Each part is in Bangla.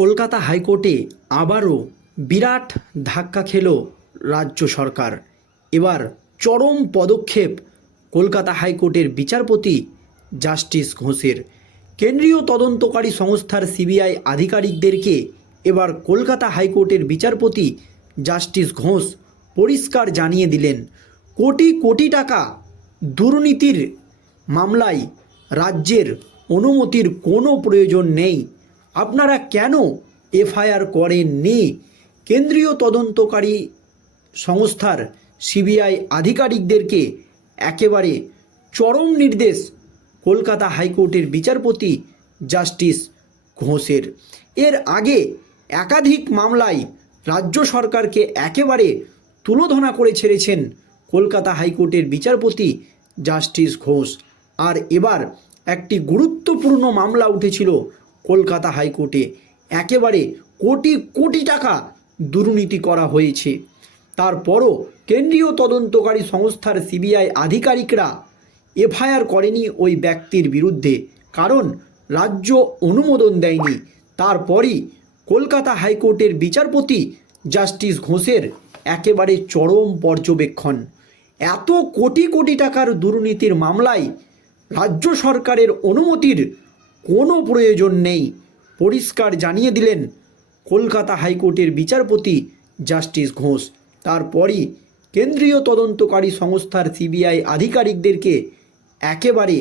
কলকাতা হাইকোর্টে আবারও বিরাট ধাক্কা খেল রাজ্য সরকার। এবার চরম পদক্ষেপ কলকাতা হাইকোর্টের বিচারপতি জাস্টিস ঘোষের। কেন্দ্রীয় তদন্তকারী সংস্থার সিবিআই আধিকারিকদেরকে এবার কলকাতা হাইকোর্টের বিচারপতি জাস্টিস ঘোষ পরিষ্কার জানিয়ে দিলেন, কোটি কোটি টাকা দুর্নীতির মামলায় রাজ্যের অনুমতির কোনো প্রয়োজন নেই। আপনারা কেন এফআইআর করেননি? কেন্দ্রীয় তদন্তকারী সংস্থার সিবিআই আধিকারিকদেরকে একেবারে চরম নির্দেশ কলকাতা হাইকোর্টের বিচারপতি জাস্টিস ঘোষের। এর আগে একাধিক মামলায় রাজ্য সরকারকে একেবারে তুলোধনা করে ছেড়েছেন কলকাতা হাইকোর্টের বিচারপতি জাস্টিস ঘোষ। আর এবার একটি গুরুত্বপূর্ণ মামলা উঠেছিল কলকাতা হাইকোর্টে একেবারে কোটি কোটি টাকা দুর্নীতি করা হয়েছে। তারপরও কেন্দ্রীয় তদন্তকারী সংস্থার সিবিআই আধিকারিকরা এফআইআর করেনি ওই ব্যক্তির বিরুদ্ধে, কারণ রাজ্য অনুমোদন দেয়নি। তারপরই কলকাতা হাইকোর্টের বিচারপতি জাস্টিস ঘোষের একেবারে চরম পর্যবেক্ষণ। এত কোটি কোটি টাকার দুর্নীতির মামলায় রাজ্য সরকারের অনুমতির কোনো প্রয়োজন নেই। পরিষ্কার জানিয়ে দিলেন কলকাতা হাইকোর্টের বিচারপতি জাস্টিস ঘোষ। তারপরই কেন্দ্রীয় তদন্তকারী সংস্থার সিবিআই আধিকারিকদেরকে একেবারে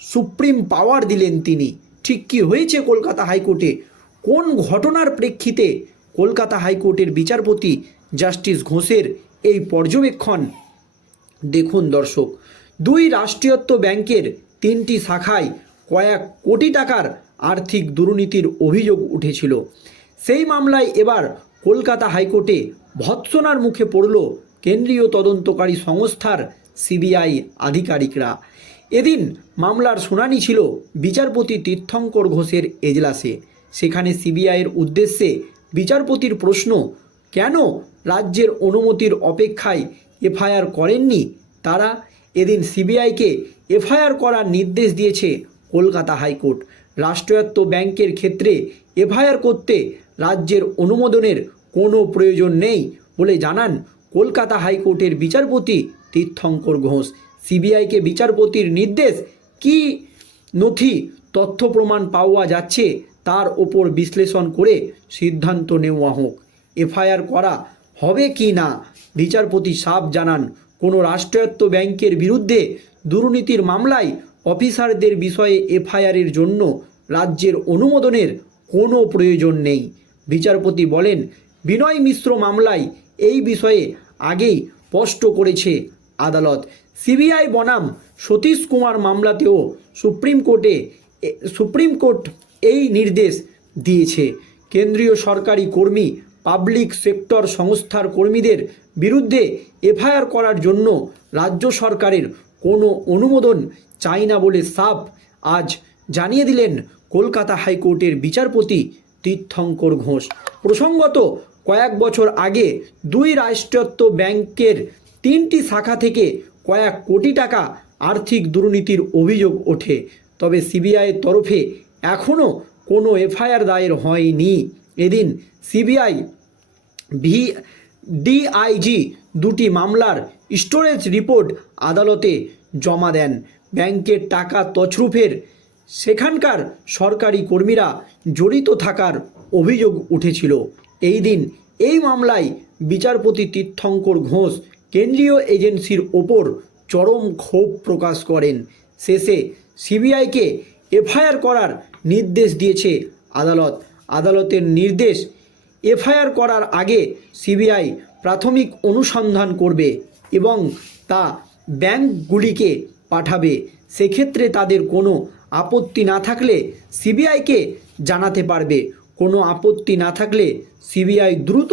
সুপ্রিম পাওয়ার দিলেন তিনি। ঠিক কি হয়েছে কলকাতা হাইকোর্টে? কোন ঘটনার প্রেক্ষিতে কলকাতা হাইকোর্টের বিচারপতি জাস্টিস ঘোষের এই পর্যবেক্ষণ? দেখুন দর্শক, দুই রাষ্ট্রীয়ত্ব ব্যাংকের তিনটি শাখায় কয়েক কোটি টাকার আর্থিক দুর্নীতির অভিযোগ উঠেছিল। সেই মামলায় এবার কলকাতা হাইকোর্টে ভৎসনার মুখে পড়ল কেন্দ্রীয় তদন্তকারী সংস্থার সিবিআই আধিকারিকরা। এদিন মামলার শুনানি ছিল বিচারপতি তীর্থঙ্কর ঘোষের এজলাসে। সেখানে সিবিআইয়ের উদ্দেশ্যে বিচারপতির প্রশ্ন, কেন রাজ্যের অনুমতির অপেক্ষায় এফআইআর করেননি? তারা এদিন সিবিআইকে এফআইআর করার নির্দেশ দিয়েছে কলকাতা হাইকোর্ট। রাষ্ট্রায়ত্ত ব্যাংকের ক্ষেত্রে এফআইআর করতে রাজ্যের অনুমোদনের কোনো প্রয়োজন নেই বলে জানান কলকাতা হাইকোর্টের বিচারপতি তীর্থঙ্কর ঘোষ। সিবিআইকে বিচারপতির নির্দেশ কি নথি তথ্য প্রমাণ পাওয়া যাচ্ছে তার ওপর বিশ্লেষণ করে সিদ্ধান্ত নেওয়া হোক। এফআইআর করা হবে কি না? বিচারপতি সাপ জানান, কোনো রাষ্ট্রায়ত্ত ব্যাংকের বিরুদ্ধে দুর্নীতির মামলায় অফিসারদের বিষয়ে এফআইআরের জন্য রাজ্যের অনুমোদনের কোনো প্রয়োজন নেই। বিচারপতি বলেন, বিনয় মিশ্র মামলায় এই বিষয়ে আগেই স্পষ্ট করেছে আদালত। সিবিআই বনাম সতীশ কুমার মামলাতেও সুপ্রিম কোর্টে সুপ্রিম কোর্ট এই নির্দেশ দিয়েছে। কেন্দ্রীয় সরকারি কর্মী, পাবলিক সেক্টর সংস্থার কর্মীদের বিরুদ্ধে এফআইআর করার জন্য রাজ্য সরকারের কোনো অনুমোদন চাই না বলে সাপ আজ জানিয়ে দিলেন কলকাতা হাইকোর্টের বিচারপতি তীর্থঙ্কর ঘোষ। প্রসঙ্গত, কয়েক বছর আগে দুই রাষ্ট্রায়ত্ত ব্যাংকের তিনটি শাখা থেকে কয়েক কোটি টাকা আর্থিক দুর্নীতির অভিযোগ ওঠে। তবে সিবিআইয়ের তরফে এখনও কোনো এফআইআর দায়ের হয়নি। এদিন সিবিআই ভি ডিআইজি দুটি মামলার স্টোরেজ রিপোর্ট আদালতে জমা দেন। ব্যাংকের টাকা তছরুফের সেখানকার সরকারি কর্মীরা জড়িত থাকার অভিযোগ উঠেছিল। এই দিন এই মামলায় বিচারপতি তীর্থঙ্কর ঘোষ কেন্দ্রীয় এজেন্সির ওপর চরম ক্ষোভ প্রকাশ করেন। শেষে সিবিআইকে এফআইআর করার নির্দেশ দিয়েছে আদালত। আদালতের নির্দেশ এফআইআর করার আগে সিবিআই প্রাথমিক অনুসন্ধান করবে এবং তা ব্যাংকগুলিকে পাঠাবে। সেক্ষেত্রে তাদের কোনো আপত্তি না থাকলে সিবিআইকে জানাতে পারবে। কোনো আপত্তি না থাকলে সিবিআই দ্রুত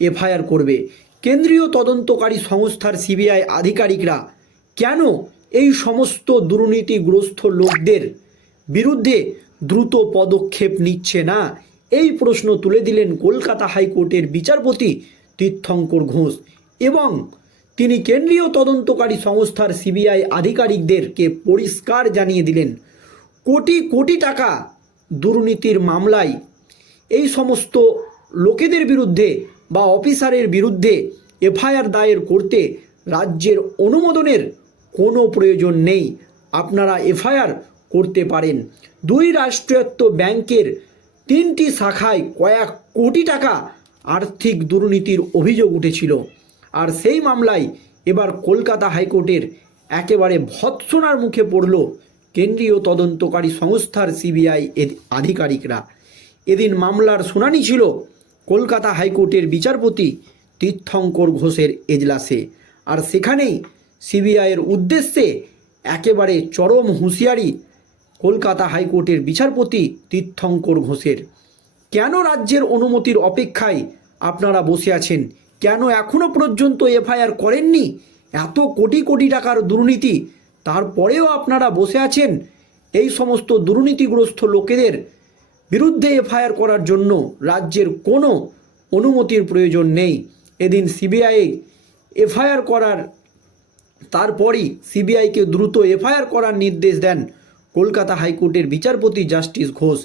এফআইআর করবে। কেন্দ্রীয় তদন্তকারী সংস্থার সিবিআই আধিকারিকরা কেন এই সমস্ত দুর্নীতিগ্রস্ত লোকদের বিরুদ্ধে দ্রুত পদক্ষেপ নিচ্ছে না? এই প্রশ্ন তুলে দিলেন কলকাতা হাইকোর্টের বিচারপতি তীর্থঙ্কর ঘোষ এবং তিনি কেন্দ্রীয় তদন্তকারী সংস্থার সিবিআই আধিকারিকদেরকে পরিষ্কার জানিয়ে দিলেন, কোটি কোটি টাকা দুর্নীতির মামলায় এই সমস্ত লোকেদের বিরুদ্ধে বা অফিসারের বিরুদ্ধে এফআইআর দায়ের করতে রাজ্যের অনুমোদনের কোনো প্রয়োজন নেই। আপনারা এফআইআর করতে পারেন। দুই রাষ্ট্রায়ত্ত ব্যাংকের তিনটি শাখায় কয়েক কোটি টাকা আর্থিক দুর্নীতির অভিযোগ উঠেছিল। আর সেই মামলায় এবার কলকাতা হাইকোর্টের একেবারে ভৎসনার মুখে পড়ল কেন্দ্রীয় তদন্তকারী সংস্থার সিবিআই আধিকারিকরা। এদিন মামলার শুনানি ছিল কলকাতা হাইকোর্টের বিচারপতি তীর্থঙ্কর ঘোষের এজলাসে। আর সেখানেই সিবিআইয়ের উদ্দেশ্যে একেবারে চরম হুঁশিয়ারি কলকাতা হাইকোর্টের বিচারপতি তীর্থঙ্কর ঘোষের। কেন রাজ্যের অনুমতির অপেক্ষায় আপনারা বসে আছেন? কেন এখনও পর্যন্ত এফআইআর করেননি? এত কোটি কোটি টাকার দুর্নীতি, তারপরেও আপনারা বসে আছেন? এই সমস্ত দুর্নীতিগ্রস্ত লোকেদের বিরুদ্ধে এফআইআর করার জন্য রাজ্যের কোনো অনুমতির প্রয়োজন নেই। এদিন সিবিআই এফআইআর করার, তারপরই সিবিআইকে দ্রুত এফআইআর করার নির্দেশ দেন কলকাতা হাইকোর্টের বিচারপতি জাস্টিস ঘোষ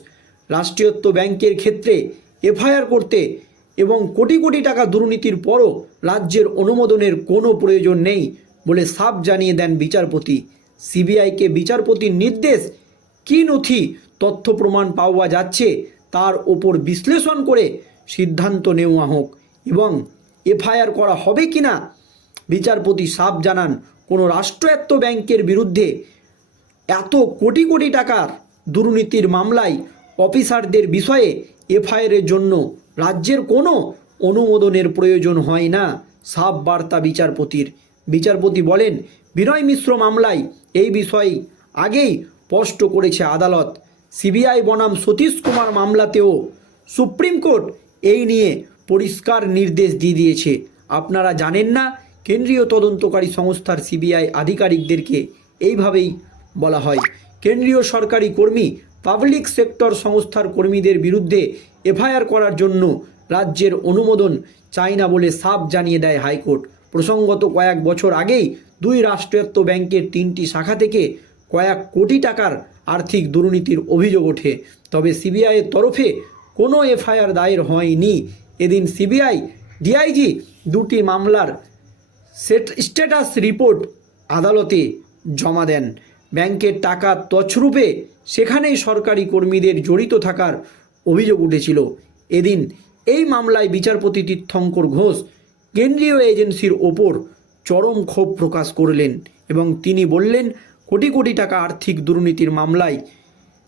রাষ্ট্রীয়ত্ব ব্যাংকের ক্ষেত্রে এফআইআর করতে এবং কোটি কোটি টাকা দুর্নীতির পরও রাজ্যের অনুমোদনের কোনো প্রয়োজন নেই বলে সাফ জানিয়ে দেন বিচারপতি। সিবিআইকে বিচারপতির নির্দেশ কী নথি তথ্য প্রমাণ পাওয়া যাচ্ছে তার ওপর বিশ্লেষণ করে সিদ্ধান্ত নেওয়া হোক এবং এফআইআর করা হবে কি না বিচারপতি সাফ জানান, কোনো রাষ্ট্রায়ত্ত ব্যাংকের বিরুদ্ধে এত কোটি কোটি টাকার দুর্নীতির মামলায় অফিসারদের বিষয়ে এফআইআরের জন্য রাজ্যের কোনো অনুমোদনের প্রয়োজন হয় না সাব বার্তা বিচারপতির। বিচারপতি বলেন, বিনয় মিশ্র মামলায় এই বিষয়ে আগেই স্পষ্ট করেছে আদালত। সিবিআই বনাম সতীশ কুমার মামলাতেও সুপ্রিম কোর্ট এই নিয়ে পরিষ্কার নির্দেশ দিয়ে দিয়েছে। আপনারা জানেন না, কেন্দ্রীয় তদন্তকারী সংস্থার সিবিআই আধিকারিকদেরকে এইভাবেই বলা হয়। কেন্দ্রীয় সরকারি কর্মী পাবলিক সেক্টর সংস্থার কর্মীদের বিরুদ্ধে এফআইআর করার জন্য রাজ্যের অনুমোদন চায় না বলে সাফ জানিয়ে দেয় হাইকোর্ট। প্রসঙ্গত কয়েক বছর আগেই দুই রাষ্ট্রায়ত্ত ব্যাংকের তিনটি শাখা থেকে কয়েক কোটি টাকার আর্থিক দুর্নীতির অভিযোগ ওঠে। তবে সিবিআইয়ের তরফে কোনো এফআইআর দায়ের হয়নি। এদিন সিবিআই ডিআইজি দুটি মামলার সেট স্ট্যাটাস রিপোর্ট আদালতে জমা দেন। ব্যাংকের টাকা তছরূপে সেখানেই সরকারি কর্মীদের জড়িত থাকার অভিযোগ উঠেছিল। এদিন এই মামলায় বিচারপতি তীর্থঙ্কর ঘোষ কেন্দ্রীয় এজেন্সির ওপর চরম ক্ষোভ প্রকাশ করলেন এবং তিনি বললেন, কোটি কোটি টাকা আর্থিক দুর্নীতির মামলায়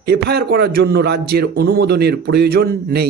এফআইআর করার জন্য রাজ্যের অনুমোদনের প্রয়োজন নেই।